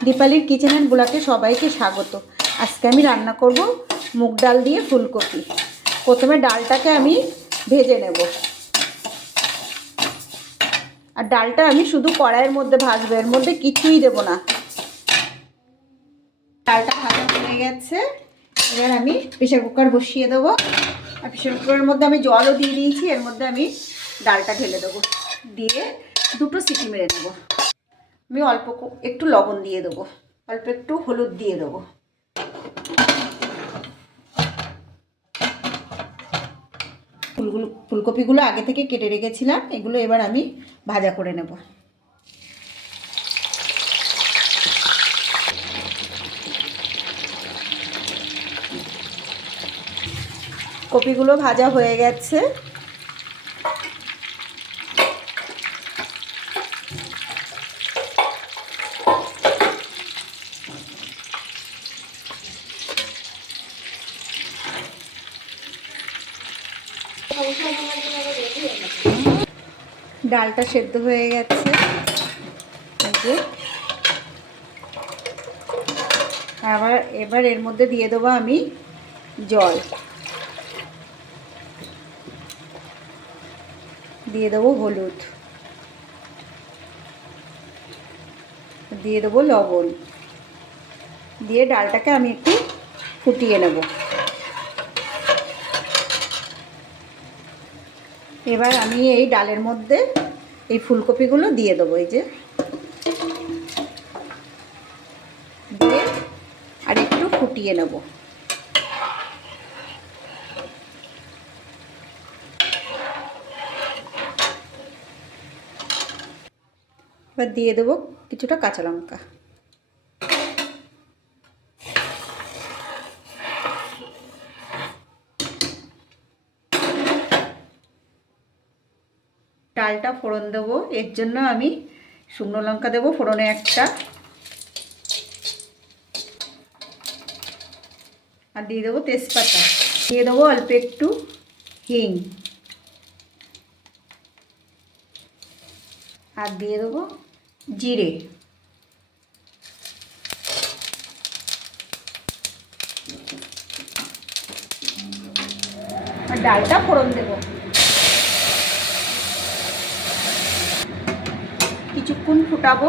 দীপালির kitchen and ব্লগে সবাইকে স্বাগত। আজকে আমি রান্না করব মুগ ডাল দিয়ে ফুলকপি। প্রথমে ডালটাকে আমি ভেজে নেব, আর ডালটা আমি শুধু কড়াইয়ের মধ্যে ভাজবো, এর মধ্যে কিছুই দেব না। ডালটা ভাজা হয়ে গেছে, এবার আমি প্রেসার কুকার বসিয়ে দেবো। আর প্রেসার কুকারের মধ্যে আমি জলও দিয়ে দিয়েছি, এর মধ্যে আমি ডালটা ঢেলে দেবো, দিয়ে দুটো সিটি মেরে নেবো। আমি অল্প একটু লবণ দিয়ে দেবো, অল্প একটু হলুদ দিয়ে দেবো। ফুলকপিগুলো আগে থেকে কেটে রেখেছিলাম, এগুলো এবার আমি ভাজা করে নেব। কপিগুলো ভাজা হয়ে গেছে, ডালটা সেদ্ধ হয়ে গেছে। এবার এর মধ্যে দিয়ে দেবো আমি জল, দিয়ে দেবো হলুদ, দিয়ে দেবো লবণ, দিয়ে ডালটাকে আমি একটু ফুটিয়ে নেব। এবার আমি এই ডালের মধ্যে এই ফুলকপিগুলো দিয়ে দেবো, এই যে দিয়ে আর একটু ফুটিয়ে নেব। এবার দিয়ে দেবো কিছুটা কাঁচা লঙ্কা। ডালটা ফোড়ন দেবো, এর জন্য আমি শুকনো লঙ্কা দেবো ফোড়নে একটা, আর দিয়ে দেবো তেজপাতা, দিয়ে দেবো অল্প একটু হিং, আর দিয়ে দেবো জিরে। আর ডালটা ফোড়ন দেবো, কিছুক্ষণ ফুটাবো।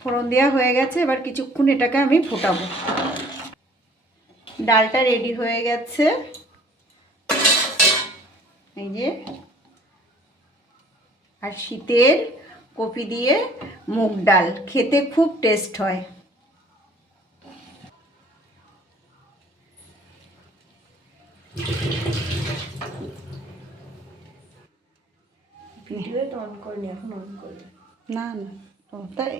ফোড়ন দেওয়া হয়ে গেছে, এবার কিছুক্ষণ এটাকে আমি ফোটাবো। ডালটা রেডি হয়ে গেছে, এই যে। আর শীতের কপি দিয়ে মুগ ডাল খেতে খুব টেস্ট হয়। ভিডিও তো অন করিনি, এখন অন করবে। না না, তাই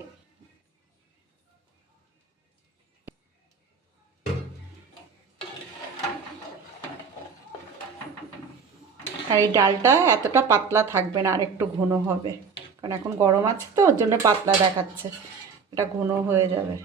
আর এই ডালটা এতটা পাতলা থাকবে না, আর একটু ঘন হবে, কারণ এখন গরম আছে তো, ওর জন্য পাতলা দেখাচ্ছে, এটা ঘন হয়ে যাবে।